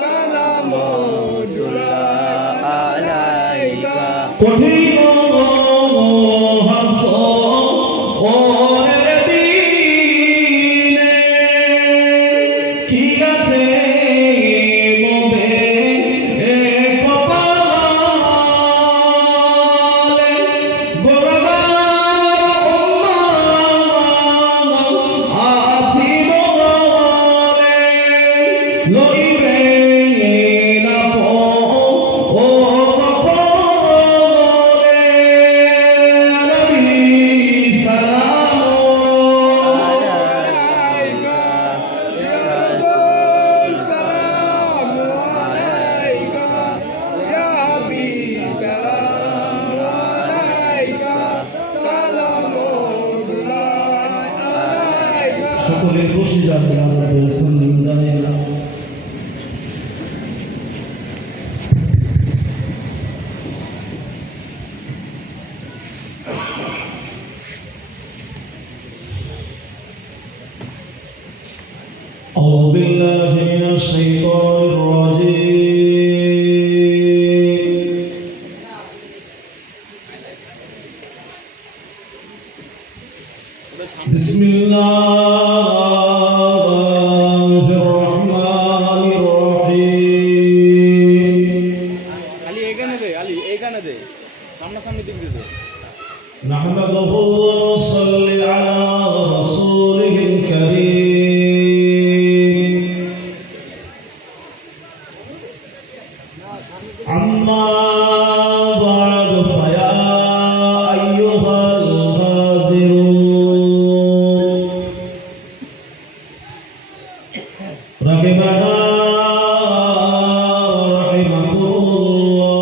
সালামুল্লাহ আলাইকা কঠিন সকলে বসে যাবে আমাদের সুন্নাত জানেন أعوذ بالله من الشيطان الرجيم بسم الله الرحمن الرحيم আলী এখানে দে সামনে দিক দে نحمده ونصلي على رسوله الكريم أما بعد فيا أيها الغازرون رحمنا ورحمكم الله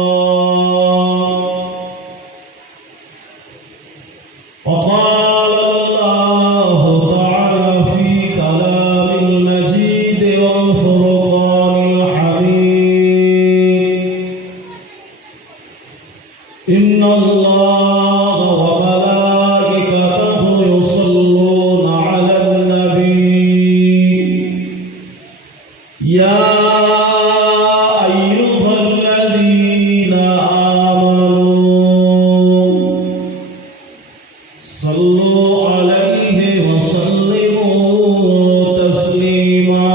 وقال الله تعالى في كلام المجيد والفرقان الحميد إن الله وملائكته يصلون على النبي يا أيها الذين آمنوا صلوا عليه وسلموا تسليما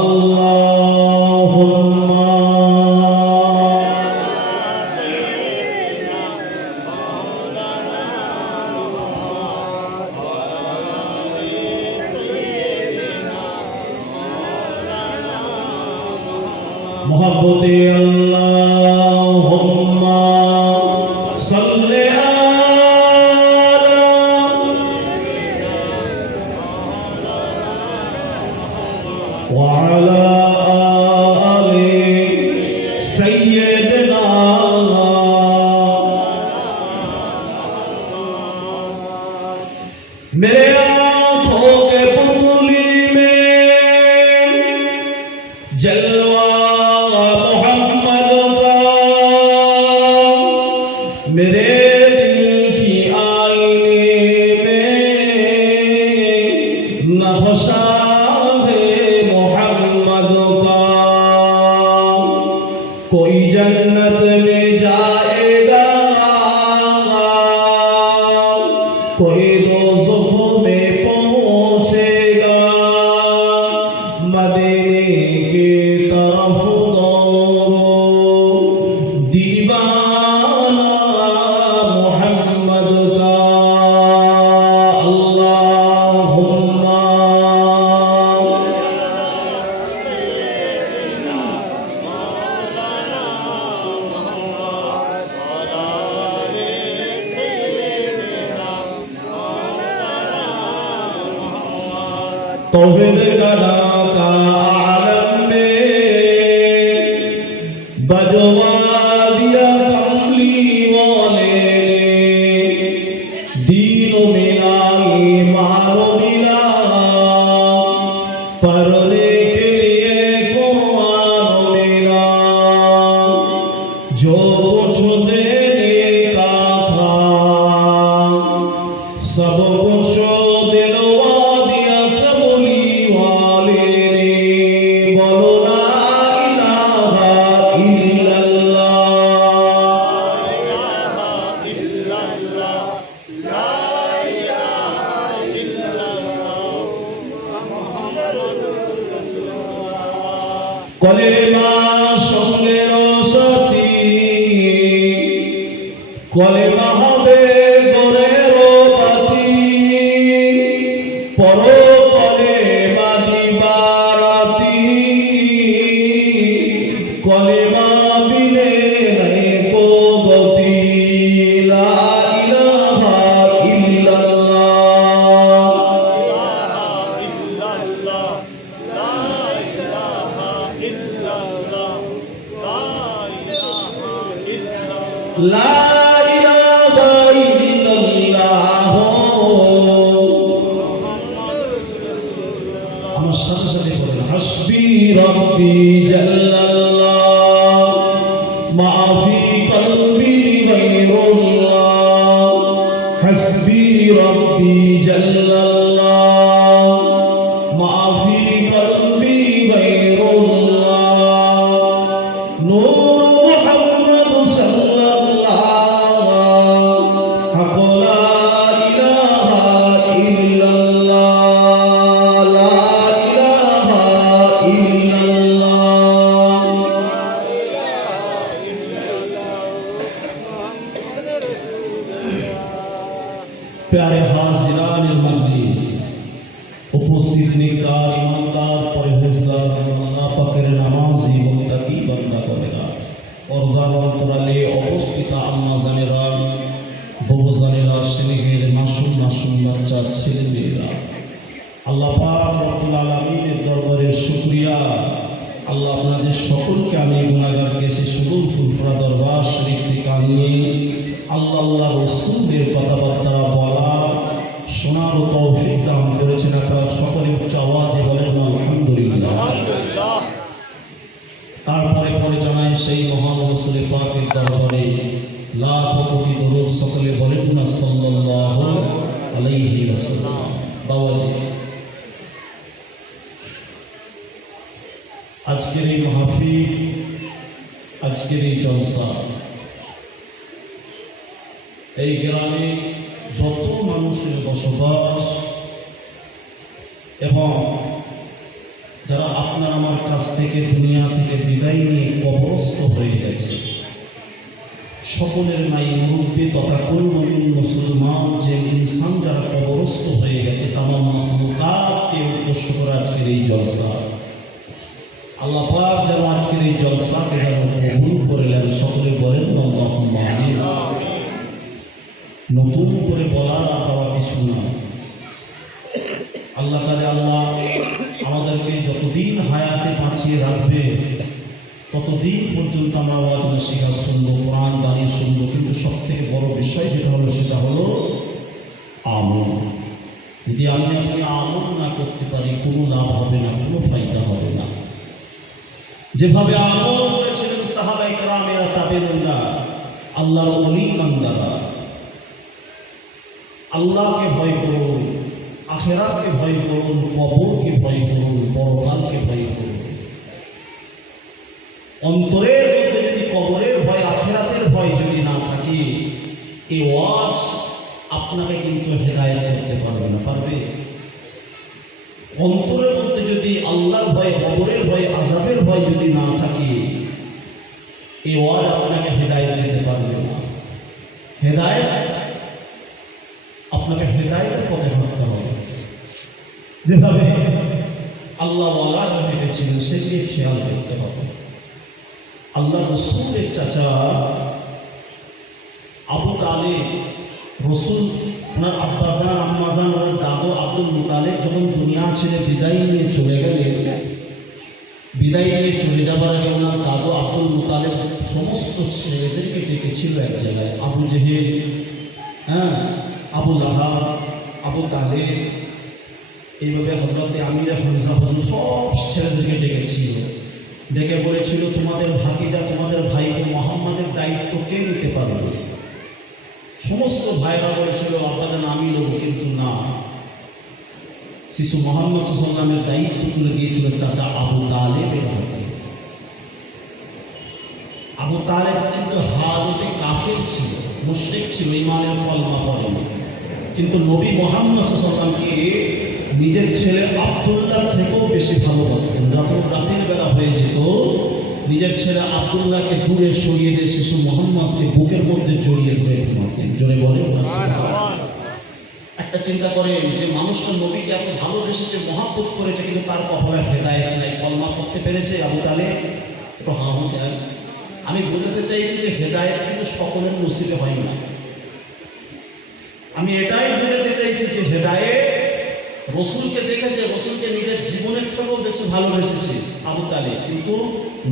اللهم محبتي اللهم صل وعلى آل سيدنا मेरे आँखों के पुतली में जलवा मोहम्मद का मेरे दिल की आईने में नक्शा है मोहम्मद का कोई जन्नत में जाएगा कोई दोज़ख में पहुंचेगा मदीने की तरफ दौड़ो दीवाना मोहम्मद का अल्लाहुम्मा तौहीद कला का आलम में बजवा दिया कमली वाले दीन मिला ईमान मिला पढ़ने के लिए कुरान मिला जो कुछ देने का था सब कुछ दिलवा दिया कमली वाले কলেমা সঙ্গের সাথী, কলেমা হবে গোরের বাতি, পর কলেমা দিবারাতি, কলেমা বিনে নাই কো গতি, লা ইলাহা ইল্লাল্লাহ, লা ইলাহা ইল্লাল্লাহ। আমার সাথে সাথে বলেন হাসবি রাব্বি জাল্লাল্লাহ, মা ফি কলবি গায়রুল্লাহ, হাসবি রাব্বি জাল্লাল্লাহ, মা ফি কলবি গায়রুল্লাহ, নূর মুহাম্মদ সাল্লাল্লাহ, হক লা ইলাহা ইল্লাল্লাহ, লা ইলাহা ইল্লাল্লাহ। प्यारे हाजिरान मजलिस, उपस्थित नेककार ईमानदार परहेजगार अल्लाह पाकेर नामाजी मुत्ताकी बांदा करेगा, पर्दार अंतराले उपस्थित आम्मा जानेरा, बाबू जानेरा, स्नेहेर मासूम मासूम बाच्चा छेले मेয়েরা, আল্লাহ পাক রব্বুল আলামিনের দরবারে শুকরিয়া। আল্লাহ আপনাদের সকলকে আমি গুনাহগারকে সে সুদূর ফুরফুরা দরবার শরীফ থেকে আনিয়ে আল্লাহ রসুলের কথাবার্তা বলা শোনার তৌফিক দান করেছেন। আপনারা সকলে উচ্চ আওয়াজে বলেন আলহামদুলিল্লাহ। তারপরে পরে জানাই সেই মহান রাসূল পাকের দরবারে লাখ কোটি দরুদ, সকলে বলেন না সাল্লাল্লাহু আলাইহি ওয়াসাল্লাম। বাবাজি, আজকের এই মাহফিল, আজকের এই জলসা, এই গ্রামে যত মানুষের বসবাস এবং যারা আপনার আমার কাছ থেকে দুনিয়া থেকে বিদায় নিয়ে কবরস্থ হয়ে গেছে, সকলের নাই মুরব্বী তথা কোন মুসলমান যে ইনসান যারা কবরস্থ হয়ে গেছে তামাম মাখলুকাতকে উদ্দেশ্য করে আজকের এই জলসা। আল্লাহ পাক যেন আজকের এই জলসাকে যেন কবুল করে নেন, সকলে বলেন আল্লাহুম্মা আমিন। নতুন করে বলার পাওয়া কিছু না। আল্লাহ তাআলা আল্লাহ আমাদেরকে যতদিন হায়াতে বাঁচিয়ে রাখবে ততদিন পর্যন্ত আমরা ওয়াজ নসিহত শুনবো, কোরআন বাণী শুনবো, কিন্তু সব থেকে বড় বিষয় যেটা হলো সেটা হলো আমল। যদি আমি আপনি আমল না করতে পারি কোনো লাভ হবে না, কোনো ফায়দা হবে না। যেভাবে আমল করেছিলেন সাহাবায়ে কেরামেরা, তাবেঈনরা, আল্লাহর ওলি বান্দারা, আল্লাহকে ভয় করুন, আখিরাতকে ভয় করুন, কবরকে ভয় করুন, পরকালকে ভয় করুন। অন্তরের মধ্যে যদি কবরের ভয়, আখিরাতের ভয় যদি না থাকে, এই ওয়াজ আপনাকে কিন্তু হেদায়েত করতে পারবে না। পারবে? অন্তরের মধ্যে যদি আল্লাহর ভয়, কবরের ভয়, আযাবের ভয় যদি না থাকে, এই ওয়াজ আপনাকে হেদায়েত দিতে পারবে না। হেদায়েত আপনাকে হেদায়েতের পথে হাঁটতে হবে। যেভাবে আল্লাহ ওয়ালারা ভেবেছিলেন সেটি খেয়াল করতে হবে। আল্লাহ রসুলের চাচা আবু তালেব, রসুল ওনার আব্বাজান আম্মাজান ওনার দাদু আব্দুল মুতালেব যখন দুনিয়া ছেড়ে বিদায় নিয়ে চলে গেলেন, বিদায় নিয়ে চলে যাবার আগে ওনার দাদু আব্দুল মুতালেব সমস্ত ছেলেদেরকে ডেকেছিল এক জায়গায়। আবু জেহেল, আবু লাহাব, আবু তালেব, এইভাবে হযরত আমিরা হামজা হুজুর সব ছেলেদেরকে ডেকেছিল। ডেকে বলেছিল তোমাদের ভাতিজা, তোমাদের ভাইকে মুহাম্মাদের দায়িত্ব কে নিতে পারবে? সমস্ত ভাইরা বলেছিল আব্বাজান আমি লোক, কিন্তু না, শিশু মুহাম্মদ সাল্লাল্লাহু আলাইহি ওয়াসাল্লামের দায়িত্ব তুলে দিয়েছিল চাচা আবু তালেবের হাতে। আবু তালেব কিন্তু হালতে কাফির ছিল, মুশরিক ছিল, ঈমানের কলমা পড়েনি, কিন্তু নবী মুহাম্মদ সাল্লাল্লাহু আলাইহি ওয়াসাল্লামকে নিজের ছেলে আব্দুল্লাহ থেকেও বেশি ভালোবাসতেন। যখন রাতের বেলা হয়ে যেত, নিজের ছেলে আব্দুল্লাহকে দূরে সরিয়ে দিয়ে শিশু মোহাম্মদকে বুকের মধ্যে জড়িয়ে ধরে ঘুমাতেন। জোরে বলেন না? একটা চিন্তা করেন যে মানুষটা নবীকে এত ভালোবেসেছে, মহাব্বত করেছে, কিন্তু তার কপালে হেদায়েত নাই, কলমা করতে পেরেছে আবু তালেব? একটু হা হতে হয়। আমি বোঝাতে চাইছি যে হেদায়েত কিন্তু সকলের নসিবে হয় না। আমি এটাই বোঝাতে চাইছি যে হেদায়েত রসুলকে দেখেছে, রসুলকে নিজের জীবনের থেকেও বেশি ভালোবেসেছে আবু তালেব, কিন্তু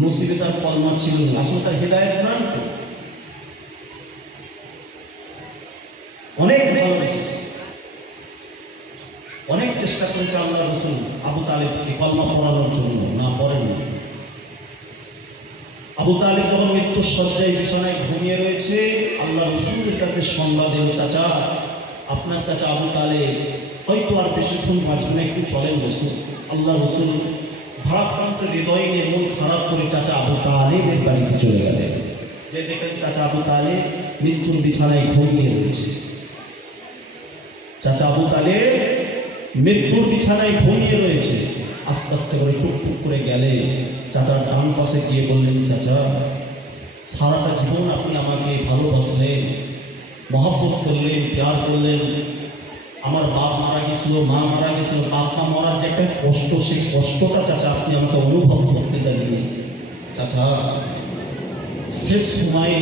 নসিবে তার কলমা ছিল না। আসলে তার হেদায়েত নয় তো, অনেক ভালোবেসেছে, অনেক চেষ্টা করেছে আল্লাহ রসুল আবু তালেবকে কলমা পড়ানোর জন্য, না পড়েনি। আবু তালেব যখন মৃত্যুর শয্যায় বিছানায় ঘুমিয়ে রয়েছে, আল্লাহ রসুলের কাছে সংবাদ এলো, চাচা আপনার চাচা আবু তালেব হয়তো আর বেশিক্ষণ বাঁচবে না, একটু চলেন রসুল। আল্লাহ রসুল ভারাক্রান্ত হৃদয় নিয়ে মন খারাপ করে চাচা আবু তালেবের বাড়িতে চলে গেলেন। যে দেখেন চাচা আবু তালেব মৃত্যুর বিছানায় ঘুমিয়ে রয়েছে। চাচা আবু তালেব মৃত্যুর বিছানায় ঘুমিয়ে রয়েছে। আস্তে আস্তে করে টুকটুক করে গেলে চাচার ডান পাশে গিয়ে বললেন, চাচা সারাটা জীবন আপনি আমাকে ভালোবাসলেন, মহব্বত করলেন, প্যার করলেন। আমার বাপ মারা গেছিল, মা মারা গেছিল, বাপ মা মারার যে একটা কষ্ট, সেই কষ্টটা চাচা আপনি আমাকে অনুভব করতে দেননি। চাচা শেষ সময়ে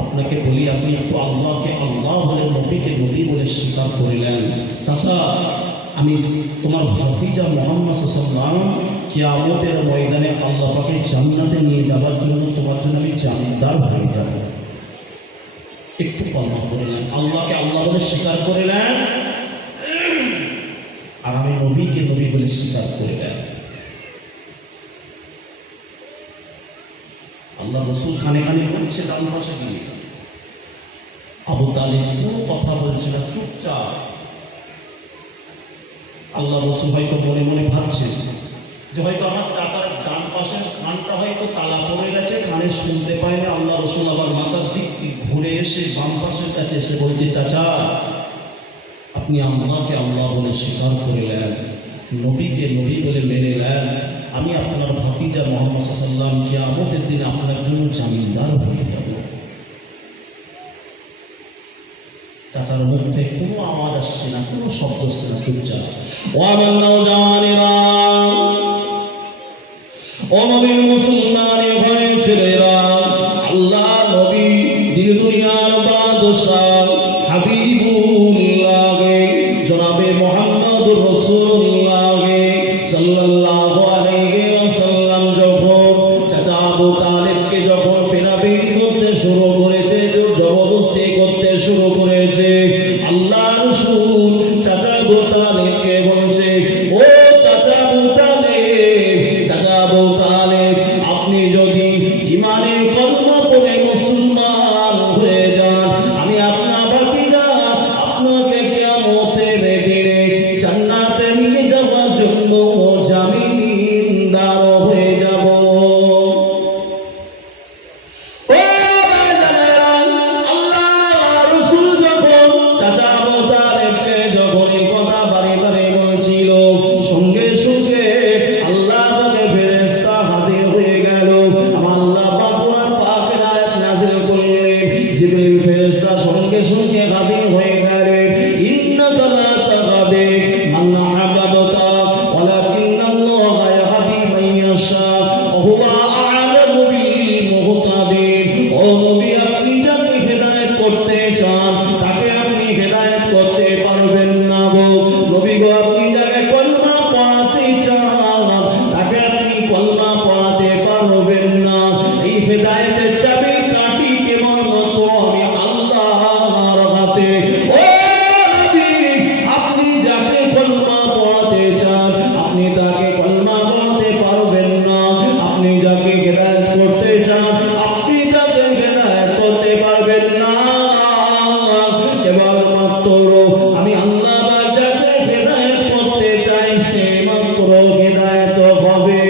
আপনাকে বলি, আপনি একটু আল্লাহকে আল্লাহ বলে, নবীকে নবী বলে স্বীকার করিলেন। চাচা আমি তোমার ভাতিজা মুহাম্মদ সাল্লাল্লাহু আলাইহি ওয়াসাল্লাম কিয়ামতের ময়দানে আল্লাহ পাকে জান্নাতে নিয়ে যাওয়ার জন্য তোমার জন্য আমি জামিনদার হয়ে যাব। একটু কলমা করিলেন, আল্লাহকে আল্লাহ বলে স্বীকার করিলেন, আর আমি নবীকে নবী বলে স্বীকার করিলেন। আল্লাহ রসুল খানে খানে করছে ডান পাশে গিয়ে। আবু তালেব কোনো কথা বলছে না, চুপচাপ। আল্লাহ রসুল হয়তো মনে মনে ভাবছে যে হয়তো আমার চাচার ডান পাশের কানটা হয়তো তালা পড়ে গেছে, কানে শুনতে পায় না। আল্লাহ রসুল আবার মাথার দিক ঘুরে এসে বাম পাশের কাছে এসে বলছে, চাচা আপনি আল্লাহকে আল্লাহ বলে স্বীকার করিলেন, নবীকে নবী বলে মেনে নেন, আমি আপনার ভাতিজা মুহাম্মদ সাল্লাল্লাহু আলাইহি ওয়াসাল্লাম কিয়ামতের দিন আপনার জন্য জামিনদার হয়ে যাব। চাচার মুখ থেকে কোনো আওয়াজ আসছে না, কোনো শব্দ আসছে না, চুপচাপ। ও আমার নওজওয়ানেরা, ও নবীর মুসলমানের ঘরের ছেলেরা, আল্লাহ নবী দিন দুনিয়ার বাদশাহ হাবিবুল্লাহ জনাবে মুহাম্মদুর রাসূলুল্লাহ সাল্লাল্লাহু আলাইহি ওয়াসাল্লাম যখন চাচা আবু তালেবকে যখন পেরাপেরি করতে শুরু করেছে, জবরদস্তি করতে শুরু করেছে, আল্লাহ রাসূল চাচা আবু তালেবকে বলছে, ও চাচা আবু তালেব, চাচা আবু তালেব আপনি যদি ঈমানের কলমা পড়ে মুসলমান হয়ে যান, আমি আপনার ভাতিজা আপনাকে কিয়ামতের দিনে জান্নাতে নিয়ে যাওয়ার জন্য জামিনদার হয়ে যাব। সঙ্গে সঙ্গে হাজির হয়ে গেলেন, ইন্নাকা লা তাহদি মান আহবাবতা ওয়ালাকিন্নাল্লাহা ইয়াহদি মান ইয়াশা ওয়া হুয়া আ'লামু বিল মুহতাদিন। ও নবী আপনি যাকে হেদায়েত করতে চান তাকে আপনি হেদায়েত করতে পারবেন না গো। নবী গো আপনি যাকে কলমা পড়াতে চান তাকে আপনি কলমা পড়াতে পারবেন না। এই হেদায়েতের চাবি কাঠি কেবলমাত্র আমি আল্লাহর হাতে। ও নবী আপনি যাকে কলমা পড়াতে চান আপনি তাকে কলমা পড়াতে পারবেন না। আপনি যাকে হেদায়েত করতে চান আপনি তাকে হেদায়েত করতে পারবেন না। কেবলমাত্র আমি আল্লাহ যাকে হেদায়েত করতে চাই সে মাত্র হেদায়েত হবে।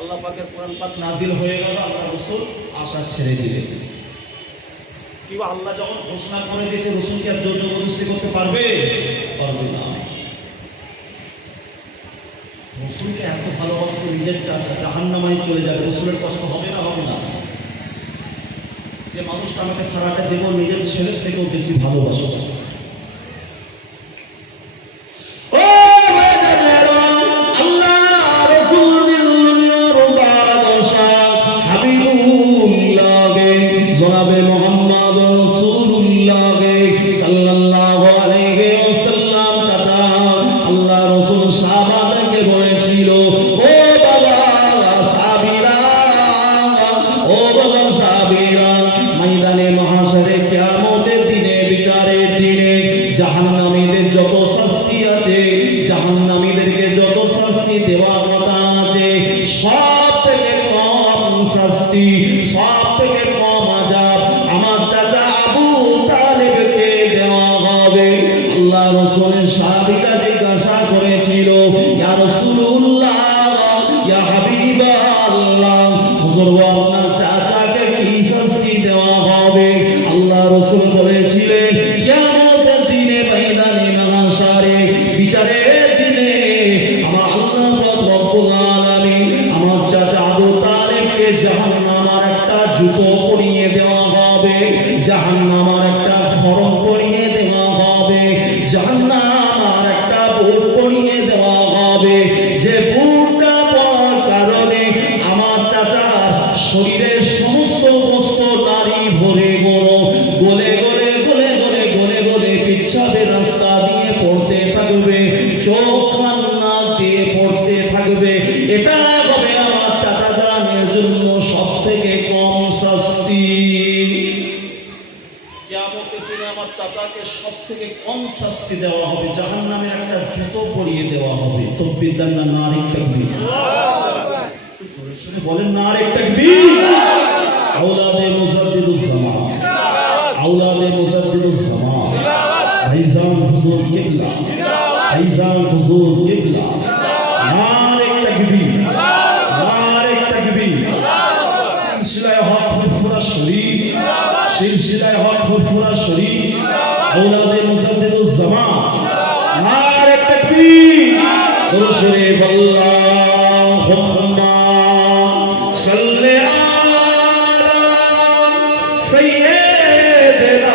আল্লাহ পাকের কোরআন পাক নাজিল হয়ে গেল, আল্লাহ রাসূল আশা ছেড়ে দিলেন। কিন্তু আল্লাহ যখন ঘোষণা করে দিয়েছে, রাসূল কি আর জোর জবরদস্তি করতে পারবে? পারবে না। রসুলকে এত ভালোবাসতো নিজের চাচা জাহান্নামায় চলে যাবে, রসুলের কষ্ট হবে না হবে না? যে মানুষটা আমাকে সারাটা জীবন নিজের ছেলের থেকেও বেশি ভালোবাসে। জাহান্নামীদের যত শাস্তি আছে, জাহান্নামীদেরকে যত শাস্তি দেওয়া কথা আছে, সব থেকে কম শাস্তি, সব থেকে কম আযাব আমার চাচা আবু তালেবকে দেওয়া হবে। আল্লাহ রাসূলের সাহাবীরা জিজ্ঞাসা করেছিল, ইয়া রাসূলুল্লাহ, ইয়া হাবিবাল্লাহ, হুজুর আপনার চাচাকে কি শাস্তি দেওয়া হবে? আল্লাহ রাসূল বলেছিলেন, কিয়ামতের দিনে ময়দানে মাহশারে বিচারের দিনে আমার আল্লাহ রব্বুল আলামিন আমার চাচা আবু তালেবকে জাহান্নামের একটা জুতো পরিয়ে দেওয়া হবে, জাহান্নামের একটা খড়ম পরিয়ে দেওয়া হবে, জাহান্নামের একটা বুট পরিয়ে দেওয়া হবে, যে বুটটা পরার কারণে আমার চাচার শরীরের সমস্ত বস্তু নারী ভরে গলে গলে গলে গলে গলে গলে পিচ্ছাবের রাস্তা দিয়ে পড়তে থাকবে, চোখ নাক দিয়ে পড়তে থাকবে। এটা হবে আমার চাচা জানের জন্য সব থেকে কম শাস্তি। কিয়ামতের দিনে আমার চাচাকে সব থেকে কম শাস্তি দেওয়া হবে, জাহান্নামে একটা জুতো পরিয়ে দেওয়া হবে। তাকবীর দেন না, নারে তাকবীর। বলেন নারে তাকবীর। আওলাদে মুজাদ্দিদুজ জামান, আওলাদে মুজাদ্দিদুজ জামান, ভাইজান হুজুর কিবলা, ভাইজান হুজুর কিবলা, নারে তাকবীর, নারে তাকবীর। সিলসিলায়ে হক ফুরফুরা শরীফ, সিলসিলায়ে হক ফুরফুরা শরীফ, আওলাদে মুজাদ্দিদুজ জামান, নারে তাকবীর। দুরূদ শরীফ আল্লাহুম্মা সাল্লি আলা সাইয়্যিদিনা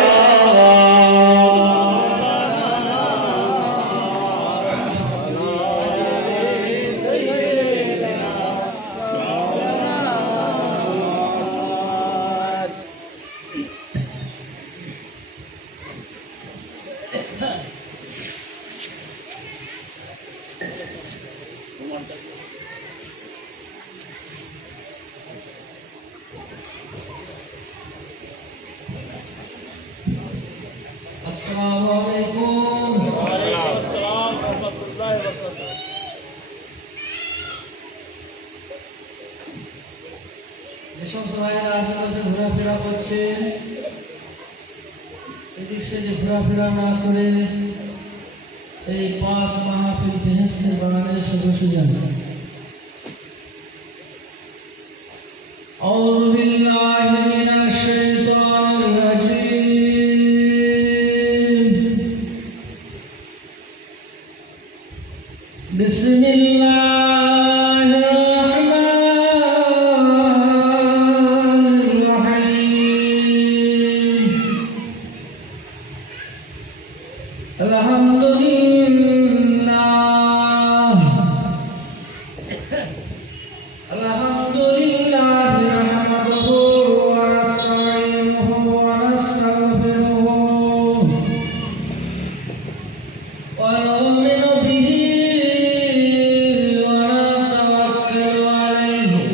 আসসালামু আলাইকুম। যেসব ভাইয়েরা আশেপাশে ঘোরাফেরা করছে, এদিক সেদিক ঘোরাফেরা না করে এই পাক মাহফিল বেহেশতের বাগানে এসে বসে যান। আউযু বিল্লাহি মিনাশ শাইতানির রাজীম। বিসমিল্লাহির রাহমানির রাহিম। আলহামদুলিল্লাহ, আলহামদুলিল্লাহ নাহমাদুহু ওয়া নাস্তাঈনুহু ওয়া নাস্তাগফিরুহু ওয়া নু'মিনু বিহি ওয়া নাতাওয়াক্কালু আলাইহি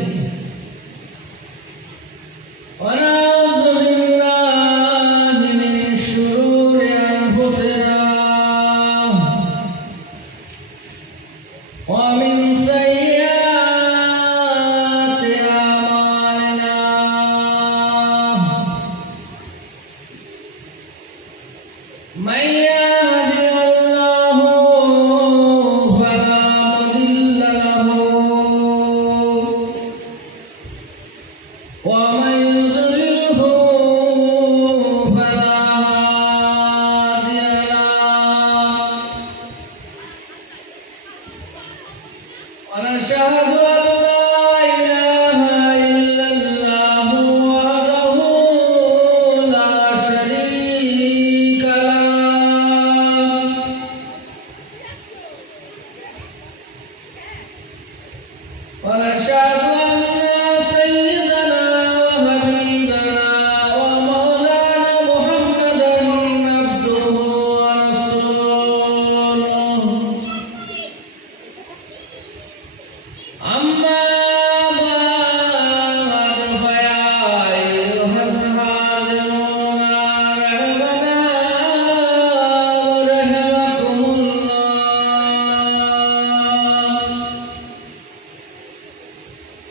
ওয়া না'উযু বিল্লাহি মিন শুরুরি আনফুসিনা ওয়া মিন সাইয়্যাতি আ'মালিনা। মান ইয়াহদিহিল্লাহু ফালা মুদিল্লা লাহু ওয়া মান ইউদ্লিলহু ফালা হাদিয়া লাহু। ونشهد أن لا إله إلا الله وحده لا شريك له ونشهد أن سيدنا وحبيبنا ومولانا محمدا عبده ورسوله أما بعد فيا أيها الحاضرون رحمنا ورحمكم الله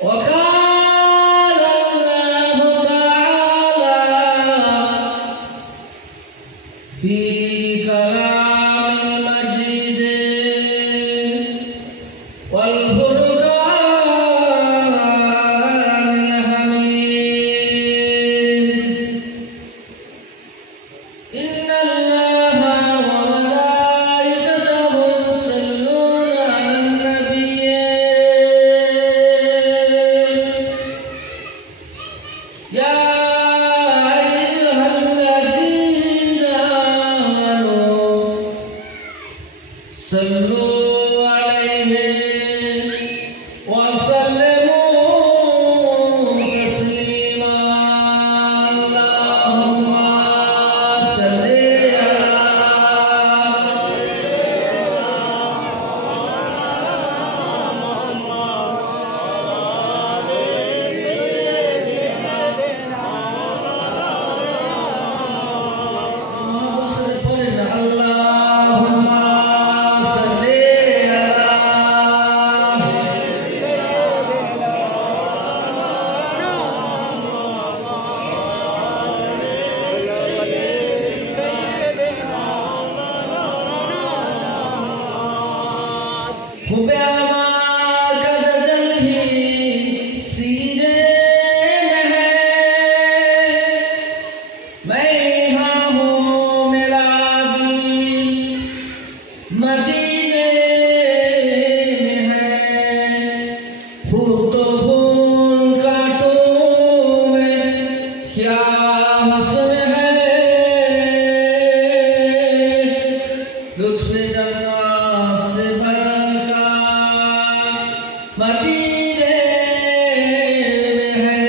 وقال الله تعالى في كلام المجيد والفرقان الحميد إن الله وملائكته يصلون على النبي يا أيها الذين آمنوا صلوا عليه وسلموا تسليما اللهم صل اللهم صل मदीने में है फूल तो फूल कांटों में क्या हसन है लुत्फ़ जन्नत से भरका मदीने में है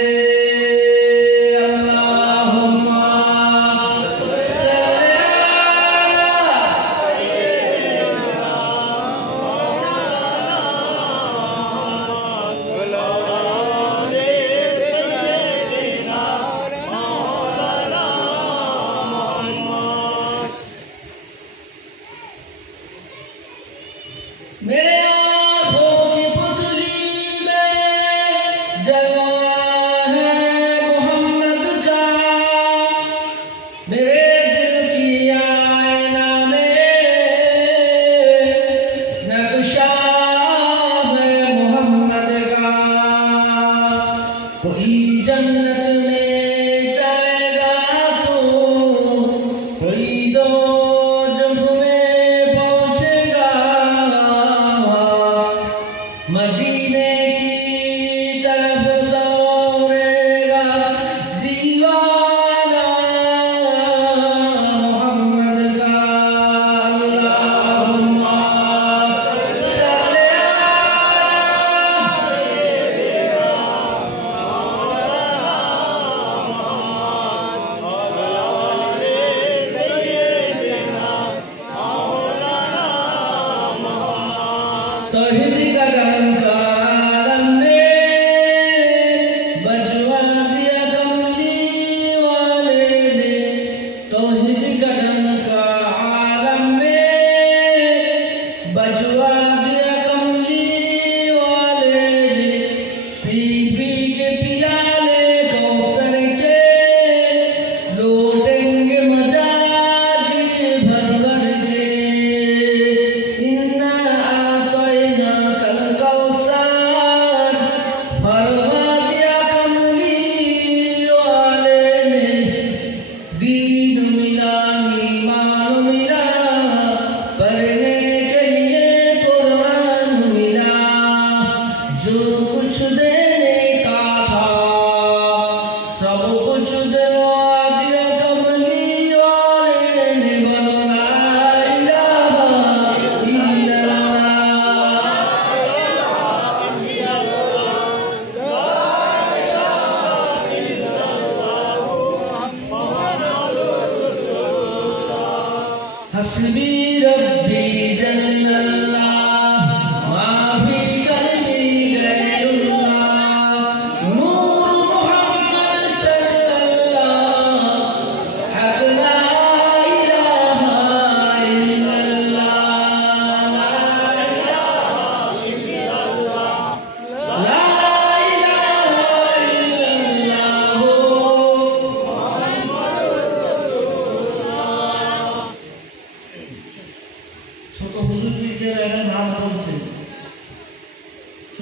अल्लाहुम्मा मेरे आँखों की पुतली में जलवा है मोहम्मद का मेरे दिल की आईना में नक्शा है मोहम्मद का कोई जन्नत में जाएगा तो कोई दो मदीने की तरफ दौड़ेगा दीवाना मोहम्मद का अल्लाहुम्मा सल्ली तौहीद का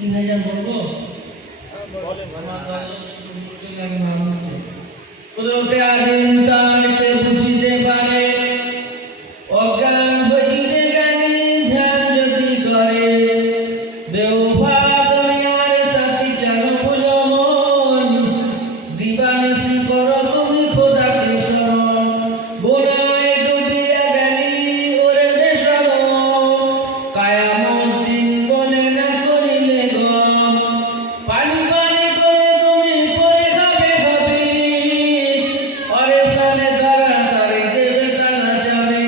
কি ভাইজান বলবো? আমার লাগে না কোনোতে আদিনতাতে বুঝিতে পারে অজ্ঞান হইতে জ্ঞানী ধ্যান যদি করে বেউফা দুনিয়ার সাথী যেন ভুলো মন দিবানিশি করো তুমি খোদাকে স্মরণ গুনায় ডুবিয়া গেলি ওরে বেসরম কায়ামত দিন বলে না করিলে গম পানি পানি করে তুমি পরে খাবে খাবে অরে সালে তারা তারে দেবে তারা যাবে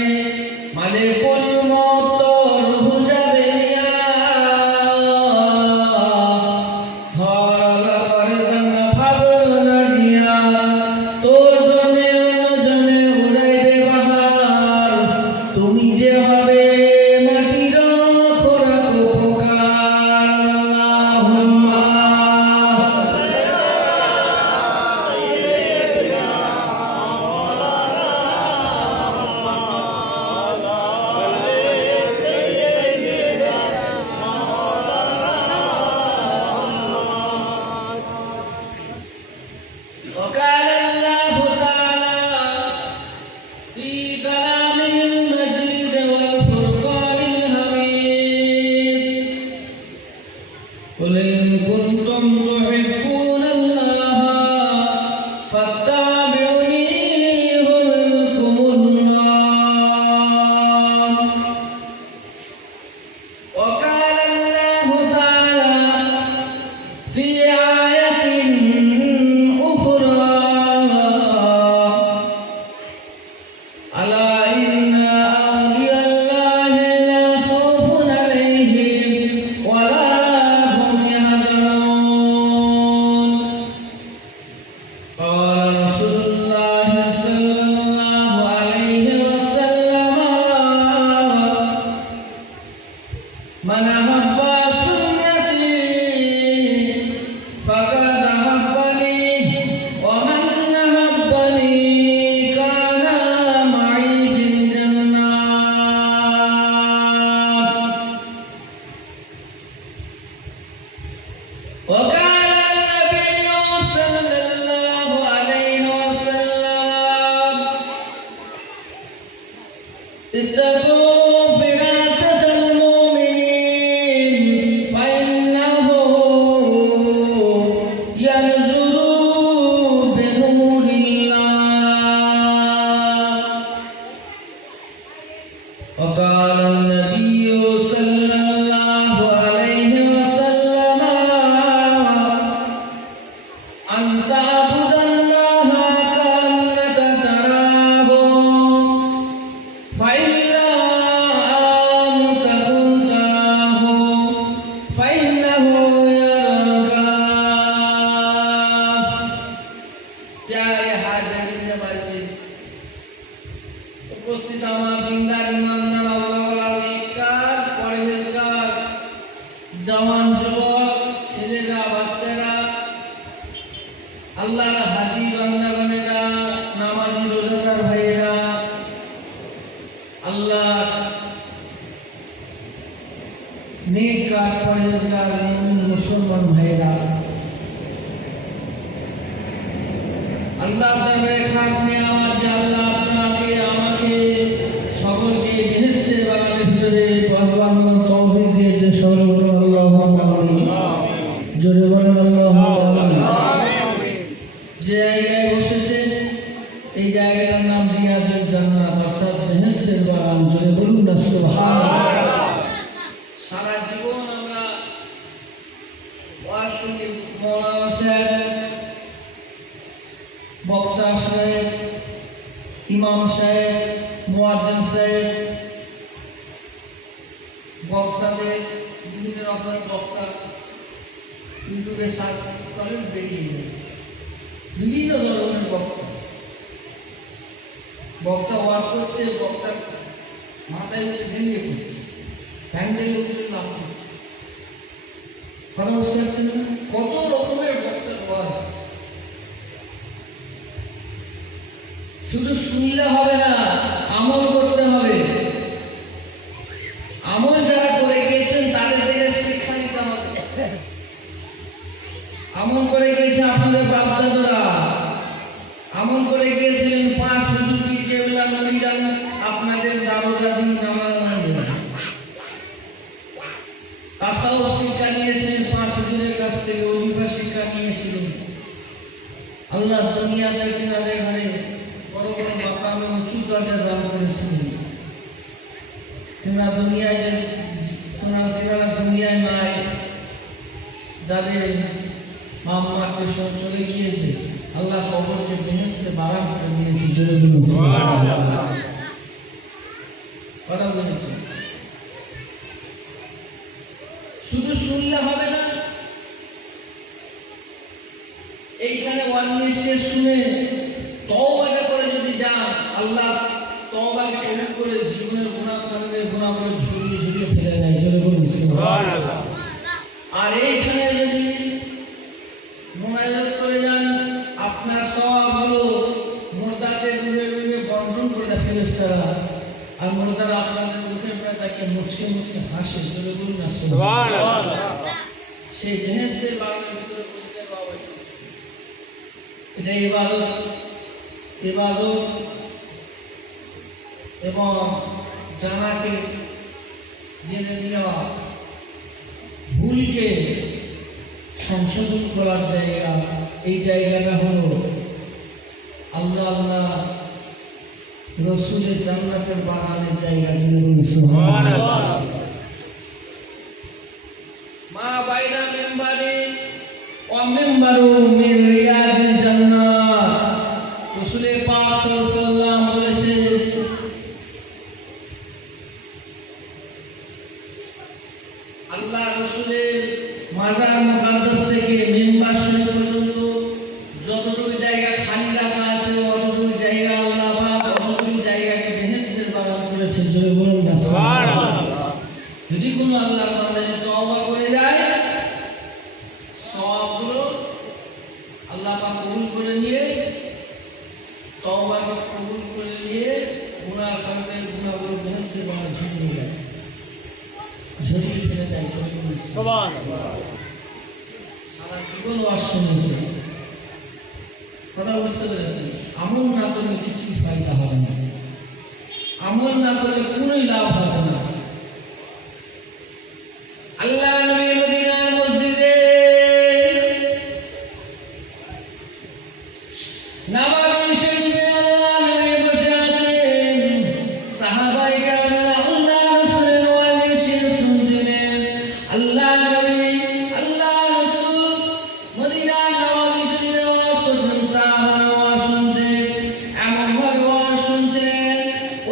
মালে কোন মত রুহ যাবে নিয়া ধরা করে দাঙ্গা ফাগল নাড়িয়া তোর জনে অন্যজনে উড়াইবে বাহার তুমি যে হবে মাটির খোরাক উপকার আল্লাহুম্মা وقال الله تعالى في كلامه المجيد والفرقان الحميد قل إن كنتم تحبون الله فاتبعوني يحببكم الله وقال الله تعالى في آية أخرى ألا إن أولياء الله لا خوف عليهم ولا هم يحزنون قال رسول الله صلى الله عليه وسلم من أحب سنتي فقد أحبني ومن أحبني كان معي في الجنات وقال النبي صلى الله عليه وسلم اتقوا فراسة المؤمنين فإنه ينظر بنور الله وقال النبي صلى الله عليه وسلم أن تعبد الله كأنك تراه فإن لم تكن تراه فإنه يراك प्यारे हाजिरीन मस्जिद उपस्थित আমার দিনদার ইমানদার আল্লাহওয়ালা নেককার পরহেজগার জওয়ান যুবক ছেলেরা বাচ্চারা আল্লাহর হাজি বান্দাগণেরা নামাজি রোজাদার ভাইয়েরা আল্লাহ নেককার পরহেজগার মুমিন মুসলমান ভাইয়েরা আল্লাহ দরবারে খাস নিয়ামত যে আল্লাহ আপনাকে আমাকে সকলকে বেহেশতের বাগানের ভিতরে পৌঁছানোর তৌফিক দিয়েছে সকলে বলুন আল্লাহুম্মা আমিন জোরে বলুন আল্লাহুম্মা আমিন যে জায়গায় বসেছে এই জায়গাটার নাম রিয়াজুল জান্নাত অর্থাৎ বেহেশতের বাগান জোরে বলুন না সুবহানাল্লাহ সারা জীবন আমরা ওয়াজ শুনি মওলানা সাহেব বক্তা সাহেব ইমাম সাহেব মুয়াজ্জিন সাহেব বক্তাদের বিভিন্ন রকমের বক্তা ইউটিউবে সার্চ করেন বেরিয়ে যায় বিভিন্ন ধরনের বক্তা ওয়াজ করছে বক্তা মাথায় উঠে ভেঙে পড়ছে প্যান্ডেল উঠে লাভ করছে কথা বুঝতে পারছেন না? কত রকমের বক্তার ওয়াজ শুধু শুনলে হবে না, আমল করতে হবে। আমল যারা করে গিয়েছেন তাদের থেকে শিক্ষা নিতে হবে। আমল করে গিয়েছে আপনাদের বাপদাদারা, আমল করে গিয়েছিলেন 5 হুজুর পীর কেবলা নবীজান আপনাদের দাদা দাদি নানা নানি। তাসাউফ শিক্ষা নিয়েছিলেন 5 হুজুরের কাছ থেকে, অভিভা শিক্ষা নিয়েছিলেন। আল্লাহ দুনিয়াতে কিনারে ঘরে বড় বড় মাকামে উঁচু দরজা দান করেছিলেন। দুনিয়ায় নাই, যাদের মামলাকে সব চলে গিয়েছে, আল্লাহ কবরকে বেহেশতে বারাম করে দিয়েছে। জোরে বলুন সুবহানাল্লাহ। কথা বলেছে, শুধু শুনলে হবে না, এইখানে ওয়াজ শুনে তওবা করে যদি যান, আল্লাহ তওবাকে কবুল করে জীবনের গুনাহ করবে, গুনাহ করে ঝুলিয়ে ঝুলিয়ে ফেলে দেয়। জোরে বলুন সুবহানাল্লাহ। আর এইখানে যদি মুনাজাত করে যান, আপনার সওয়াবগুলো মুর্দাদের রূপে রূপে বন্টন করে দেয় ফেরেশতারা, আর মুর্দারা আপনাদের মুখের উপরে তাকিয়ে মুচকে মুচকে হাসে। জোরে বলুন না সুবহানাল্লাহ। সেই বেহেশতের বাগানের ভিতরে বসে বাবা, এটা ইবাদত এবং জানাকে জেনে নেওয়া, ভুলকে সংশোধন করার জায়গা। এই জায়গাটা হলো আল্লাহ আল্লাহ রসুলের জান্নাতের বাগানের জায়গা। মা বাইনা মেম্বারে অমেম্বারু মিন রিয়াদিল জান্নাত। রাসূলের পাক সাল্লাল্লাহু আলাইহি ওয়াসাল্লাম বলেছেন, আল্লাহ রসুলের মাজার মুকাদ্দাস থেকে মিম্বার শরীফ পর্যন্ত যতটুকু জায়গা খালি রাখা আছে, অতটুকু জায়গা আল্লাহ পাক অতটুকু জায়গাকে বেহেশতের বাগান করেছেন। জোরে বলুন না সুবহানাল্লাহ। যদি কোনো আল্লাহর বান্দা তওবা করে যায়, সওয়াবগুলো আল্লাহ পাক কবুল করে নিয়ে, তওবাকে কবুল করে নিয়ে গুনাহ করতে গুনাহগুলো বেহেশতের বাগান ঝুলিয়ে যায়, ঝুলিয়ে ফেলে যায়। সুবহানাল্লাহ। সারা জীবন ওয়াজ শুনেছে, কথা বুঝতে পেরেছেন? আমল না করলে কিছুই ফায়দা হবে না, আমল না করলে কোনোই লাভ হবে না। আল্লাহ নবী মদিনার মসজিদে নামাজে শরীফে আল্লাহ নবী বসে আছেন, সাহাবায়ে কেরাম আল্লাহ রাসূলের ওয়াজ শুনছিলেন। আল্লাহ নবী আল্লাহ রাসূল মদিনার নববী শরীফে ওয়াজ করছেন, সাহাবারা ওয়াজ শুনছেন, এমন ভাবে ওয়াজ শুনছেন,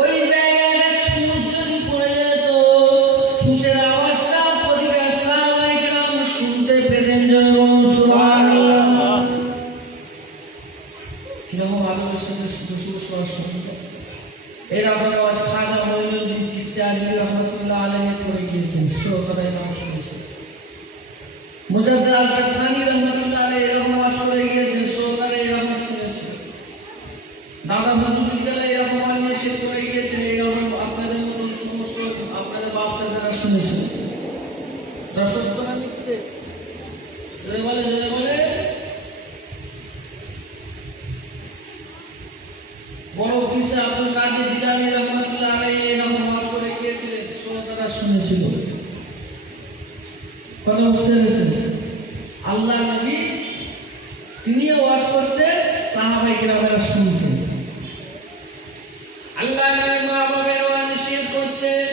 ওই জায়গাটা ছুঁচ যদি পড়ে যেত, ছুঁচের আওয়াজটা প্রতিটা সাহাবায়ে কেরাম শুনতে পেতেন। জোরে বলুন সুবহানাল্লাহ। কিরকম আলোচনা শুধু ওয়াজ শুনতে, এরকম ওয়াজ খাজা মঈনুদ্দিন চিশতি রাহমাতুল্লাহ আলাইহি করে গিয়েছেন, শ্রোতাদের নাম শুনেছেন। মুজাদ্দিদ আল-কাসানি রাহমাতুল্লাহ আলাইহি এরকম ওয়াজ করে গিয়েছেন, শ্রোতারা এরকম শুনেছেন। দাদা হুজুর বিদ্যালয়ে এরকম ওয়াজ শেষ করে গিয়েছেন, এরকম আপনাদের মতো সমস্ত আপনাদের বাপ-দাদারা শুনেছেন। সত্য না মিথ্যে? জোরে বলে, জোরে বলে। বড় অফিসে আব্দুল কাদের জিলানী রাহমাতুল্লাহ আলাইহি এরকম ওয়াজ করে গিয়েছিলেন, শ্রোতারা শুনেছিল। কথা বুঝতে পেরেছেন? আল্লাহ নবী তিনিও ওয়াজ করতেন, সাহাবায়ে কেরামেরা শুনতেন। আল্লাহ নবী মা বাবার ওয়াজ শেষ করতেন।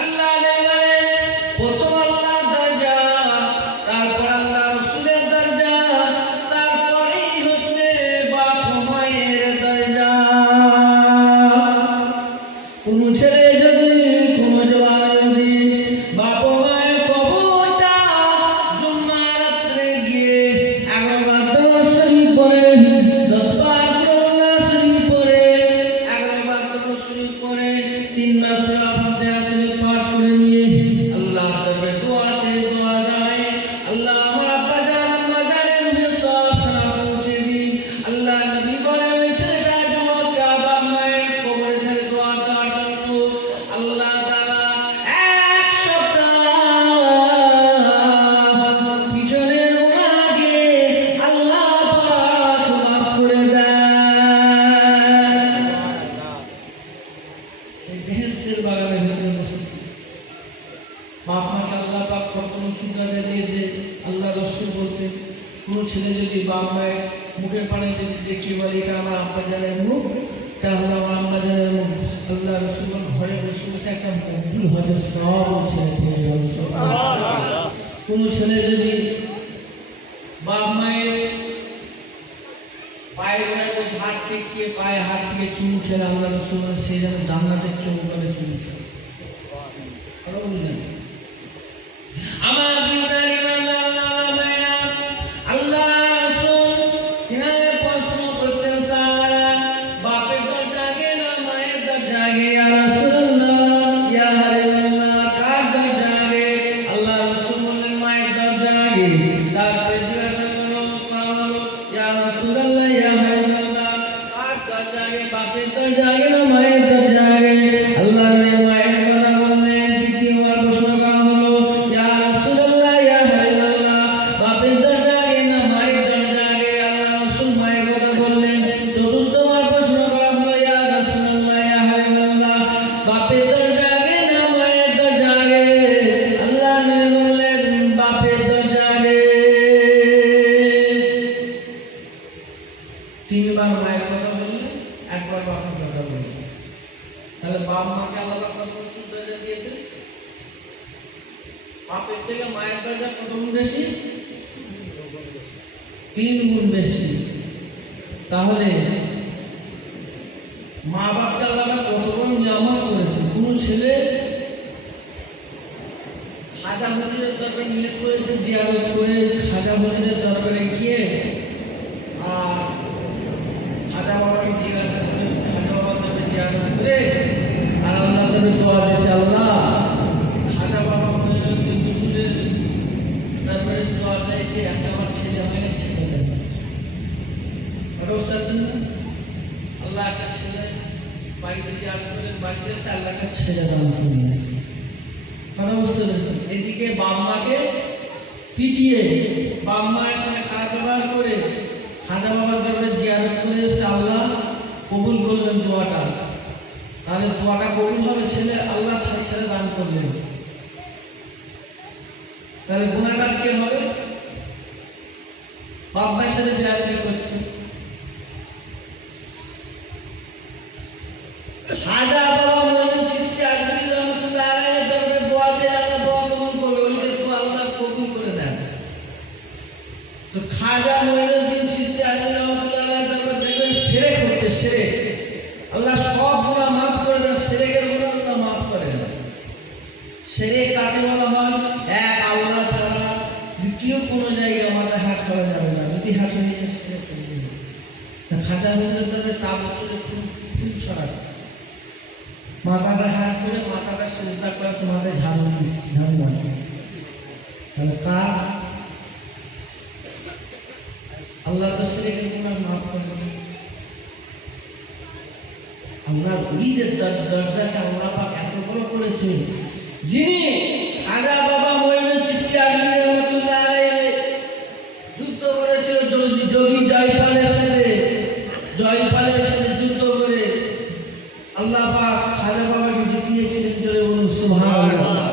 আল্লাহ নবী প্রথম আল্লাহর দরজা, তারপর আল্লাহ রাসূলের দরজা, তারপরেই হচ্ছে বাপ মায়ের দরজা। কোন ছেলে যদি, কোন জওয়ান যদি বাপ মায়ের কবরটা জুম্মার রাত্রে গিয়ে 11 বার দরুদ শরীফ পড়ে 10 বার কোনো ছেলে যদি বাপ মায়ের মুখের পানে যদি দেখিয়ে বলে এটা আমার আব্বা জানের মুখ, তাহলে আমার আম্মা জানের মুখ, আল্লাহ রসুল ঘরে বসে বসে একটা ভুল হজের সব ছেলে পেয়ে গেল। কোনো ছেলে যদি বাপ মায়ের পায়ের গায়ে বসে হাত টেকিয়ে পায়ে হাত থেকে চুমু খেলে আল্লাহ রসুল সে যেন জান্নাতের চুমু করে চুমু খেলে। আরো বললেন আমার তিনবার মায়ের কথা বললে একবার বাপের কথা বললে, তাহলে বাপ মাকে আলাদা কত দরজা দিয়েছে? বাপের থেকে মায়ের দরজা কত গুণ বেশি? 3 গুণ বেশি। তাহলে মা বাপকে আলাদা কত বড় নিয়ামত করেছে। কোন ছেলে খাজা হুজুরের দরবারে নিয়ত করেছে জিয়ারত করে খাজা হুজুরের দরবারে গিয়ে আর খাজা বাবাকে জিজ্ঞাসা করে খাজা বাবার দরবারে জিয়ারত করে আর আল্লাহ তবে দোয়া দিয়েছে, আল্লাহ খাজা বাবা হুজুরের দরবারে দোয়া চাইছে একটা আমার ছেলে হয়ে ছেলে দেন। আল্লাহ একটা ছেলে বাড়িতে জিয়ারত করে বাড়িতে এসে আল্লাহ একটা ছেলে দান করে। কথা বুঝতে পেরেছেন? এদিকে বাপ মাকে পিটিয়ে বাপ মায়ের সঙ্গে খারাপ ব্যবহার করে খাজা বাবার দরবারে জিয়ারত করে এসে আল্লাহ কবুল করলেন দোয়াটা। তাহলে দোয়াটা কবুল হবে, ছেলে আল্লাহ ছেলে দান করলেন। তাহলে গুনাহগার কে হবে? বাপ মায়ের সাথে জিয়ারত করছে। খাজা বাবা মঈনুদ্দিন চিশতি আজমিরি রহমাতুল্লাহ আলাইহির দরবারে দোয়া চেয়ে আল্লাহ দোয়া কবুল করবে, ওইটা দোয়া আল্লাহ কবুল করে দেন। তো খাজা মঈনুদ্দিন চিশতি আজমিরি রহমাতুল্লাহ আলাইহির দরবারে দেখবেন শিরক করতে, শিরক আল্লাহ সব গুনাহ মাফ করে দেন, শিরকের গুনাহ আল্লাহ মাফ করে দেন। শিরক কাকে বলা হয়? এক আল্লাহ ছাড়া দ্বিতীয় কোনো জায়গায় আমাদের হাত করা যাবে না, যদি হাত নিয়ে শিরক করবে। তা খাজা হুজুরের দরবারে তাবুতে ফুল ছড়াচ্ছে, মাথাটা হাত করে মাথাটা সিজদা করে তোমাদের ঝাড়ু মারবে। তাহলে কার? আল্লাহ তো শিরকের গুনাহ মাফ করবে। আল্লাহ ওলিদের দরজাকে আল্লাহ পাক এত বড় করেছে, যিনি খাজা বাবা মঈনুদ্দিন চিশতি আজমিরি রহমাতুল্লাহ আলাইহি যুদ্ধ করেছিল যোগী জয়পালের সাথে, জয়পালের সাথে যুদ্ধ করে আল্লাহ পাক খাজা বাবাকে জিতিয়েছিলেন। জোরে বলুন সুবহানাল্লাহ।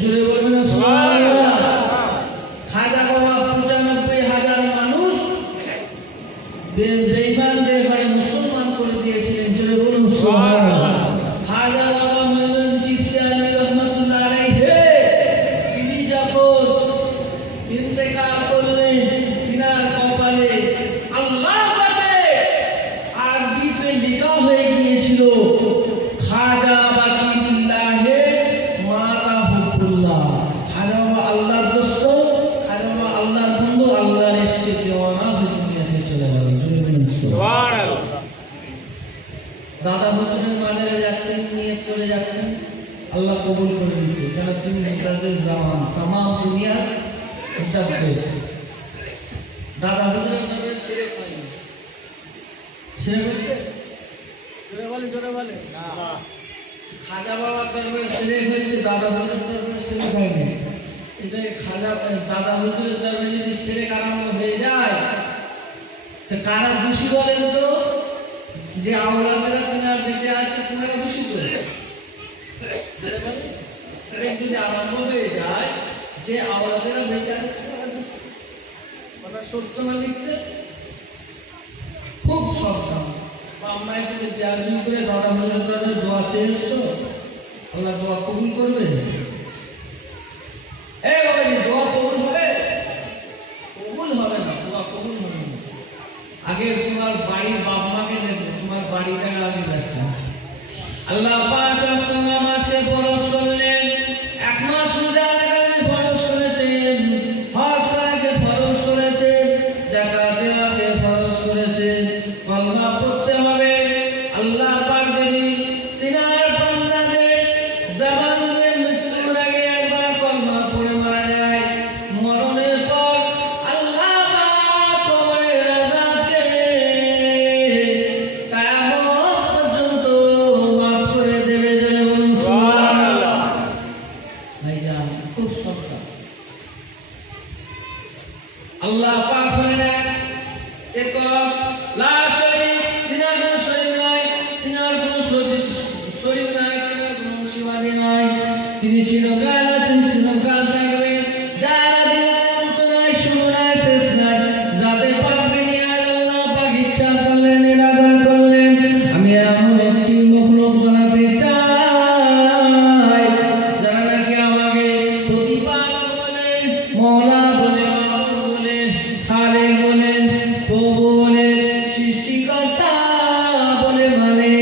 জোরে বলবেন সুবহানাল্লাহ। খাজা বাবা ৯৫,০০০ মানুষ বেঈমান করে মুসলমান করে দিয়েছিলেন। জোরে বলুন সুবহানাল্লাহ। খাজা বাবা মঈনুদ্দিন চিশতি আজমিরি রহমাতুল্লাহ আলাইহি তিনি যখন ইন্তেকাল করলেন, তিনার কপালে আল্লাহ পাকে আরবিতে লেখা হয়ে গিয়েছিল খাজা বাকি বিল্লাহে মাতা হুবুল্লাহ। খাজা বাবা আল্লাহর দোস্ত, খাজা বাবা আল্লাহর বন্ধু, আল্লাহর ইশকে দেওয়ানা হয়ে দুনিয়াতে চলে গেল। সুবহানাল্লাহ। দাদা হুজুরের মাজারে যাচ্ছেন, নিয়ত করে যাচ্ছেন, আল্লাহ কবুল করে দিচ্ছে, কেন তিনি মুতাজির জামান তামাম দুনিয়া হিসাব পেয়েছে। দাদা হুজুরের দরবারে শিরক হয়নি, শিরক হচ্ছে? জোরে বলে না। খাজা বাবার দরবারে শিরক হয়েছে, দাদা হুজুরের দরবারে শিরক হয়নি। এটা খাজা দাদা হুজুরের দরবারে যদি শিরক আরম্ভ হয়ে যায় তো কারা খুশি বলেন তো? যে আওলাদেরা তিনার বেঁচে আছে তিনারা খুশি তো? শিরক যদি আরম্ভ হয়ে যায়, যে আওলাদেরা বেঁচে আছে সত্য না লিখতে খুব সাবধান। আমরা এসে জার্জি করে দাদা হুজুরের কাছে দোয়া চেয়ে এসছো, আল্লাহ দোয়া কবুল করবে। এই বাবাজি, দোয়া কবুল হবে? কবুল হবে না, দোয়া কবুল হবে না। আগে তোমার বাড়ির বাপ মাকে দেখো, তোমার বাড়িটাকে আগে দেখো। আল্লাহ পাক আপনার নামাজে ফরজ করলেন, 1 মাস রোজা রাখলেন, ফরজ করেছেন, হজ করাকে ফরজ করেছেন, যাকাত দেওয়াকে ফরজ করেছেন, কলমা পড়তে হবে। আল্লাহ পাক যদি তিনার বান্দাদের জবান দিয়ে মৃত্যুর আগে একবার কলমা পড়ে মারা যায়, মরণের পর আল্লাহ পাক কবরের আযাবকে কিয়ামত পর্যন্ত মাফ করে দেবে। জোরে বলুন সুবহানাল্লাহ। ভাইজান, খুব সত্য। আল্লাহ পাক বলেন, একক লা শরীক, তিনার কোনো শরীক নাই, তিনার কোনো শরীক নাই, তিনার কোনো অংশীদারি নাই। তিনি চিরকাল আছেন, চিরকাল থাকবেন। যার দিনের অন্ত নাই, শুরু নাই, শেষ নাই। যাদের পারবেন আর আল্লাহ পাক ইচ্ছা করলেন, ইরাদা করলেন, আমি এমন একটি মখলুক বানাতে চাই যারা নাকি আমাকে প্রতিপালক বলে, মওলা বলে, মাবুদ বলে, খালেক বলে, প্রভু বলে, সৃষ্টিকর্তা বলে মানে।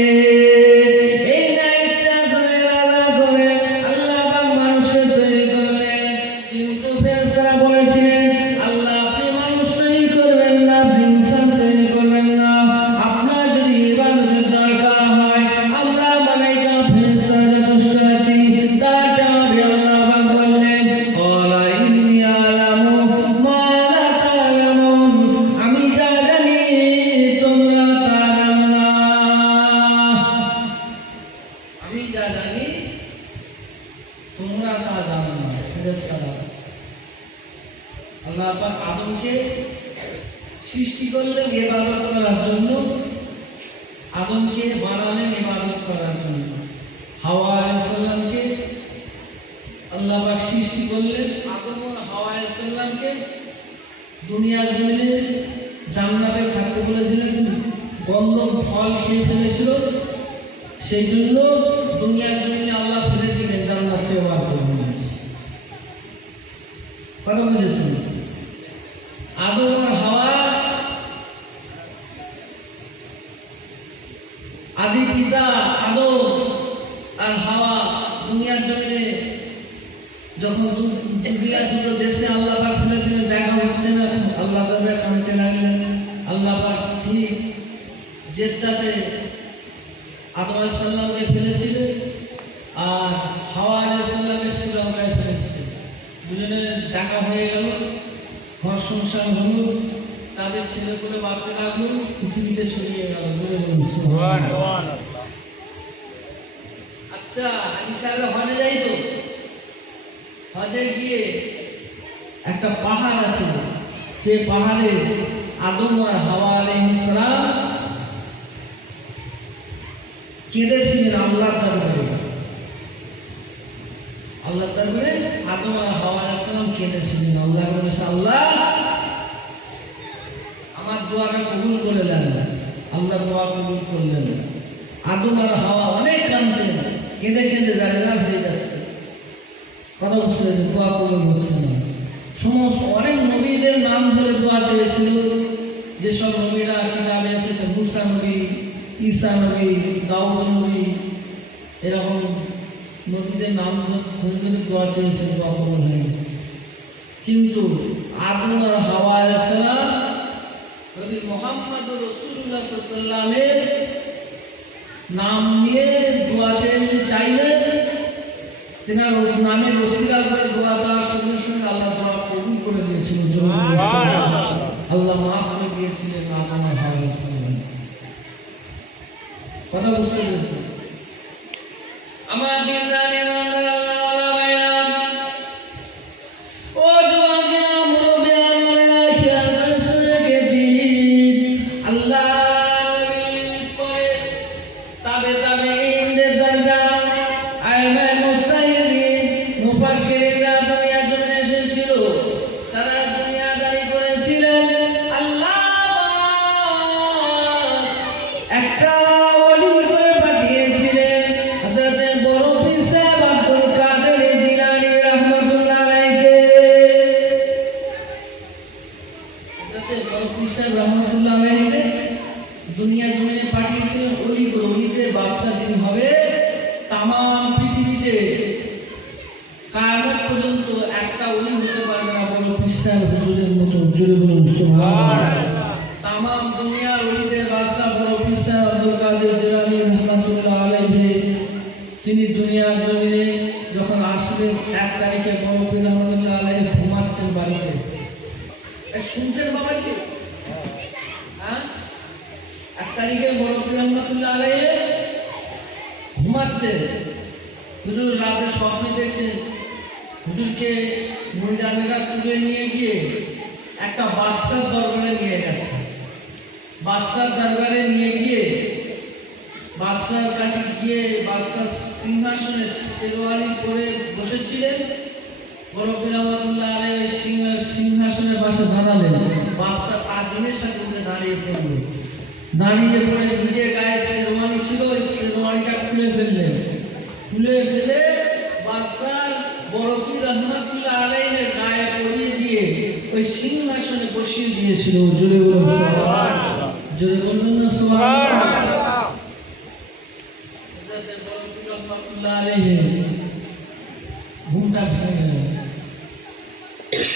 এই না ইচ্ছা করে ইরাদা করে আল্লাহ পাক মানুষকে তৈরি করলেন। কিন্তু ফেরেশতারা বলেছিলেন, আল্লাহ আপনি মানুষ তৈরি করবেন না, আপনি ইনসান তৈরি করবেন না। আপনার যদি ইবাদতের দরকার হয়, আমরা মালায়েকা ফেরেশতারা যথেষ্ট আছি। তার জবাবে আল্লাহ পাক বললেন, ক্বালা ইন্নী আ'লামু মা লা তা'লামুন, আমি যা জানি তোমরা তা জানো না। আমি যা জানি তোমরা তা জানো না। ফেরেশতারা আল্লাহ পাক আদমকে সৃষ্টি করলেন ইবাদত করার জন্য, আদমকে বানালেন ইবাদত করার জন্য। হাওয়া আলাইহিস সালামকে আল্লাহ পাক সৃষ্টি করলেন, আদম ও হাওয়া আলাইহিস সালামকে দুনিয়ার জমিনে জান্নাতে থাকতে বলেছিলেন, গন্ধ ফল খেয়ে ফেলেছিল, সেই জন্য দুনিয়ার জমিনে আল্লাহ ফেলে দিলেন জান্নাতে বার করে দিয়েছে। কথা বুঝেছেন? আদম আর হাওয়া আদি পিতা আদম আর হাওয়া দুনিয়ার জমিনে যখন দুনিয়া দুটো দেশে আল্লাহ পাক ফেলে দিলেন, দেখা হচ্ছে না, আল্লাহ তাআলা কাঁদতে লাগলেন। আল্লাহ পাক ঠিক যেটাতে আদম আলাইহিস সালামকে ফেলেছিলেন আর হাওয়া আলাইহিস সালামকে শ্রীলঙ্কায় ফেলেছিলেন, দুজনের দেখা হয়ে গেল, ঘর সংসার হলো, তাদের ছেলেগুলো বাঁচতে লাগলো, পৃথিবীতে ছড়িয়ে গেল। বলে বলুন সুবহানাল্লাহ। আচ্ছা, ইনশাআল্লাহ হজে যাই তো, হজে গিয়ে একটা পাহাড় আছে, যে পাহাড়ে আদম আর হাওয়া আলাইহিস সালাম কেঁদেছিলেন আল্লাহর দরবারে। আল্লাহর দরবারে আদম আর হাওয়া আলাইহিস সালাম কেঁদেছিলেন। আল্লাহ বলেছে, আল্লাহ আমার দোয়াটা কবুল করে দেন। আল্লাহ দোয়া কবুল করলেন। আদম আর হাওয়া অনেক কাঁদতেন, কেঁদে কেঁদে জায়গা হয়ে যাচ্ছে। কথা বুঝতে পেরেছেন? দোয়া কবুল হচ্ছে না। সমস্ত অনেক নবীদের নাম ধরে দোয়া চেয়েছিল, যেসব নবীরা কিতাবে এসেছে, মুসা নবী, ঈসা নবী, দাউদ নবী, এরকম নবীদের নাম ধরে ধরে দোয়া চেয়েছিল, দোয়া কবুল হয়নি। কিন্তু আদম আর হাওয়া আলাইহিস সালাম নবী মুহাম্মদ রাসূলুল্লাহ সাল্লাল্লাহু আলাইহি ওয়াসাল্লামের নাম নিয়ে দোয়া চাইলেন। তেনার নামের ওসিলা করে দোয়া দেওয়ার সঙ্গে সঙ্গে আল্লাহ দোয়া কবুল করে দিয়েছিল। আল্লাহ মাফ করে দিয়েছিলেন আদম আর হাওয়া আলাইহিস সালাম। কথা বুঝতে পেরেছেন? আমার দিনদার ইমানদার আল্লাহওয়ালা ভাইরা, ও যুবকেরা, মুরব্বিরা, মহিলা, খেয়াল করে শুনে রেখেছি, আল্লাহ করে তাবে ইনদের দরজা আইমায় মুস্তাহিদিন মুফাক্কির করতে বড় পীর সাহেব রহমতুল্লাহ আলাইহি দুনিয়া জমিনে পাঠিয়েছিলেন অলি করে, অলিদের বাদশা যিনি হবে তামাম পৃথিবীতে কিয়ামত পর্যন্ত একটা অলি হতে পারবে না বড় পীর সাহেব হুজুরের মতো। জোরে বলুন সুবহানাল্লাহ। তামাম দুনিয়ার অলিদের বাদশা বড় পীর সাহেব আব্দুল কাদের জিলানী রহমতুল্লাহ আলাইহি, তিনি দুনিয়ার জমিনে যখন আসলেন 1 তারিখে বড় পীর রহমতুল্লাহ আলাইহি ঘুমাচ্ছেন বাড়িতে। শুনছেন বাবা কি? হ্যাঁ, 1 তারিখে বড় পীর রহমতুল্লাহ আলাইহি ঘুমাচ্ছেন। হুজুর রাতে স্বপ্নে দেখছেন হুজুরকে মুরিদানেরা তুলে নিয়ে গিয়ে একটা বাদশার দরবারে নিয়ে গেছে। বাদশার দরবারে নিয়ে গিয়ে বাদশার কাছে গিয়ে বাদশার সিংহাসনে শেরওয়ানি পরে বসেছিলেন। বড় পীর রহমতুল্লাহ আলাইহি সিংহাসনে বসে দাঁড়ালেন। বাদশা তার দিনের সাথে উঠে দাঁড়িয়ে পড়ল। দাঁড়িয়ে পড়ে নিজের গায়ে শেরওয়ানি ছিল, ওই শেরওয়ানিটা খুলে ফেললেন। খুলে ফেলে বাদশার বড় পীর রহমতুল্লাহ আলাইহি গায়ে পরিয়ে দিয়ে ওই সিংহাসনে বসিয়ে দিয়েছিল। জোরে বলুন সুবহানাল্লাহ। জোরে বলুন না সুবহানাল্লাহ। হযরত বড় পীর রহমতুল্লাহ আলাইহি ঘুমটা ভেঙে গেল।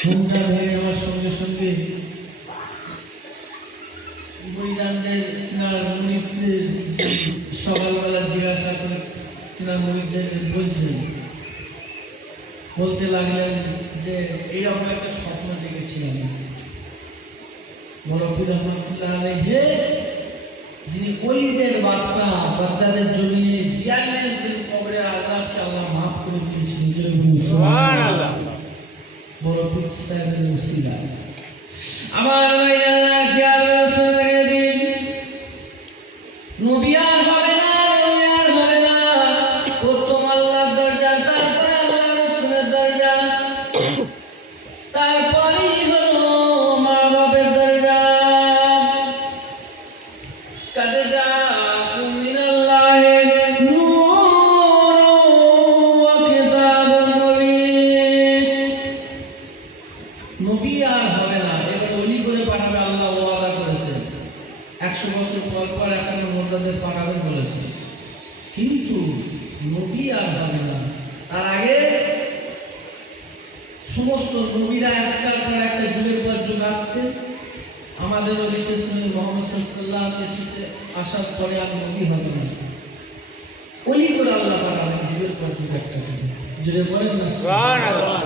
ঘুমটা ভেঙে যাওয়ার সঙ্গে সঙ্গে মুরিদানদের মুরিদদের সকালবেলা জিজ্ঞাসা করে মুরিদদের বলতে লাগলেন যে এইরকম একটা স্বপ্ন দেখেছিলাম। বড় পীর রহমতুল্লাহ আলাইহি যিনি ওলিদের বাদশা, বাদশাদের জমিনে 42 দিন কবরের আযাবকে আল্লাহ মাফ করে দিয়েছিলেন। সুবহানাল্লাহ। বড় পীর সাহেবের ওসিলা। আমার ভাইরা খেয়াল রাখবেন, নবী আর হবে না, নবী আর হবে না। প্রথম আল্লাহর দরজা, তারপরে আল্লাহ রাসূলের দরজা, তারপরেই হলো মা বাবার দরজা। কাদ জাআকুম মিনাল্লাহি নূরুন ওয়া কিতাবুন মুবিন। নবী আর হবে না, এবার ওলি করে পাঠাবে আল্লাহ ওয়াদা করেছে। 100 বছর পর পর এখানে মোর্তাদের পাঠাবে বলেছে, কিন্তু নবী আর হবে না। তার আগে সমস্ত নবীরা একটার পর একটা যুগের পর যুগ আসছে। আমাদের বিশেষ করে মুহাম্মদ সাল্লাল্লাহু আলাইহি ওয়াসাল্লাম আসার পরে আর নবী হবে না, ওলি করে আল্লাহ পাঠাবে যুগের পর যুগ একটা। জুড়ে বলেন না সুবহানাল্লাহ।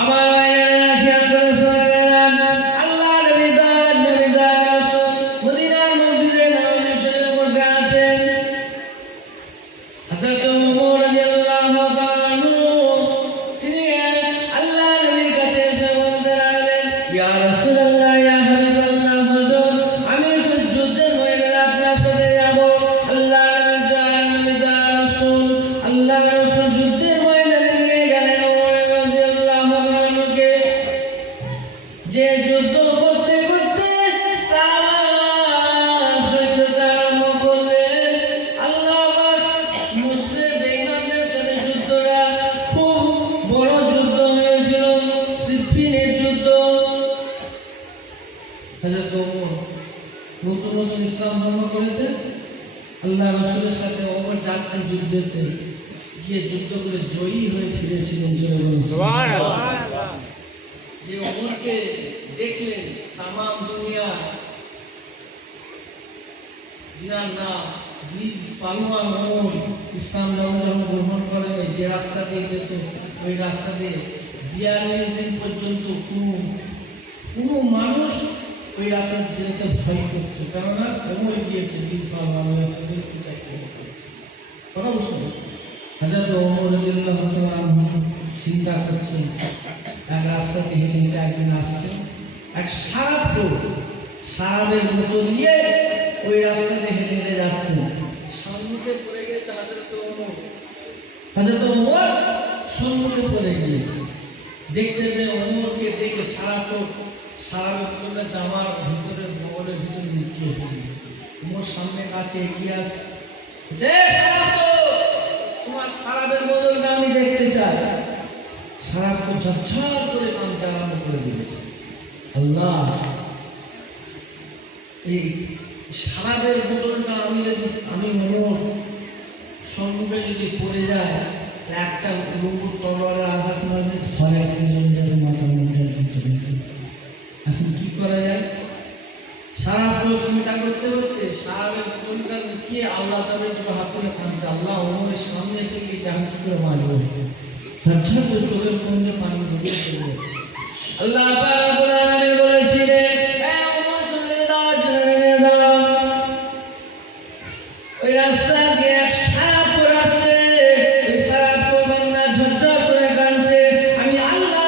আমার ভাইয়েরা খেয়াল করে শোনেন, আল্লাহ নবী মদিনার মসজিদে নববী শরীফে বসে আছেন। হযরত ওমর রাদিয়াল্লাহু তাআলা তিনি আল্লাহ নবীর কাছে এসে বলতে লাগলেন, ইয়া রাসূলুল্লাহ, ইয়া হাবিবাল্লাহ, হুজুর আমি তো যুদ্ধের ময়দানে আপনার সাথে যাব। আল্লাহ রাসূল যুদ্ধের ময়দানে নিয়ে গেলেন ওমর রাদিয়াল্লাহু আনহুকে। যে যুদ্ধ করতে করতে সাহাবারা সৈন্যতা আরম্ভ করলেন। আল্লাহ পাক মুসলিম বেঈমানদের সাথে যুদ্ধটা খুব বড় যুদ্ধ হয়েছিল, সিফফিনের যুদ্ধ। হযরত ওমর নতুন নতুন ইসলাম ধর্ম করেছেন। আল্লাহ রাসূলের সাথে ওমর যাচ্ছেন যুদ্ধেতে, গিয়ে যুদ্ধ করে জয়ী হয়ে ফিরেছিলেন। জয় বলুন সুবহানাল্লাহ। যে ওমরকে দেখলেন তামাম দুনিয়া, যার নাম বীর পালোয়ান ওমর, ইসলাম ধর্ম যখন গ্রহণ করে যে রাস্তা দিয়ে যেত, ওই রাস্তা দিয়ে 42 দিন পর্যন্ত কোনো মানুষ ওই রাস্তা যেতে ভয় করতো, কেননা ওমর গিয়েছে বীর পালোয়ান রাস্তা দিয়ে চাইতে কথা বুঝতে। হযরত ওমর রাদিয়াল্লাহু তাআলা চিন্তা করছেন, এক রাস্তা দিয়ে হেঁটে হেঁটে একদিন আসছে, এক সারাবের বোতল নিয়ে ওই রাস্তাতে হেঁটে হেঁটে যাচ্ছেন। সম্মুখে পড়ে গেছে হযরত ওমর সম্মুখে পড়ে গিয়েছে। দেখতে পেয়ে ওমরকে দেখে সারাবের বোতলটা জামার ভিতরে বগলের ভিতরে লুকিয়ে পড়ে। ওমর সামনে কাছে এগিয়ে আসছে, যে তোমার সারাবের বোতলটা আমি দেখতে চাই। সারাবকে ঝরঝর করে কাঁদতে আরম্ভ করে দিয়েছে। আল্লাহ এই সারাদের বোতলটা আমি ওমর সম্মুখে যদি পড়ে যায়, একটা লুঙ্গুর তলোয়ারের আঘাত মারলে ভয় একজন মাথার মধ্যে চলে যায়। এখন কি করা যায়? সারা চিন্তা করতে করতে সারাবের বোতলটা লুকিয়ে আল্লাহ তাদের হাত করে কাঁদছে, আল্লাহ ওমরের সামনে এসে গিয়ে আমি কি করে মারবো? চোখের মধ্যে পানি ঢুকে চলে যায়। আল্লাহ বলেছিলেন, ওই রাস্তা দিয়ে সাপ পড়াচ্ছে, ওই সাপ বান্দা ঝরঝর করে কাঁদছে, আমি আল্লাহ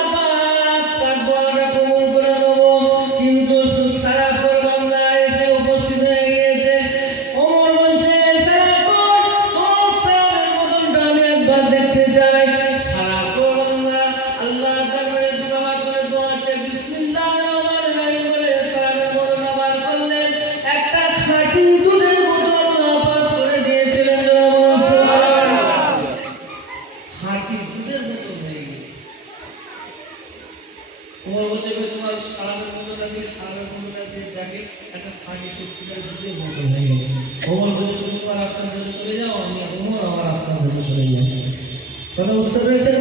তার দোয়াটা কবুল করে দেবো। কিন্তু সাপ বান্দা এসে উপস্থিত হয়ে গিয়েছে। ওমর বলছে, সাপের মতনটা আমি একবার দেখতে চাই। সাপ বান্দা আল্লাহ তারপরে দোয়া করে দোয়াচ্ছে, বিসমিল্লাহির রহমানির রহিম বলে সাপের মতনটা বার করলেন। একটা খাঁটি দুধের বোতল চলে যাও, আমি ওমর আমার রাস্তা ধরে চলে যাই। কথা বুঝতে পেরেছেন?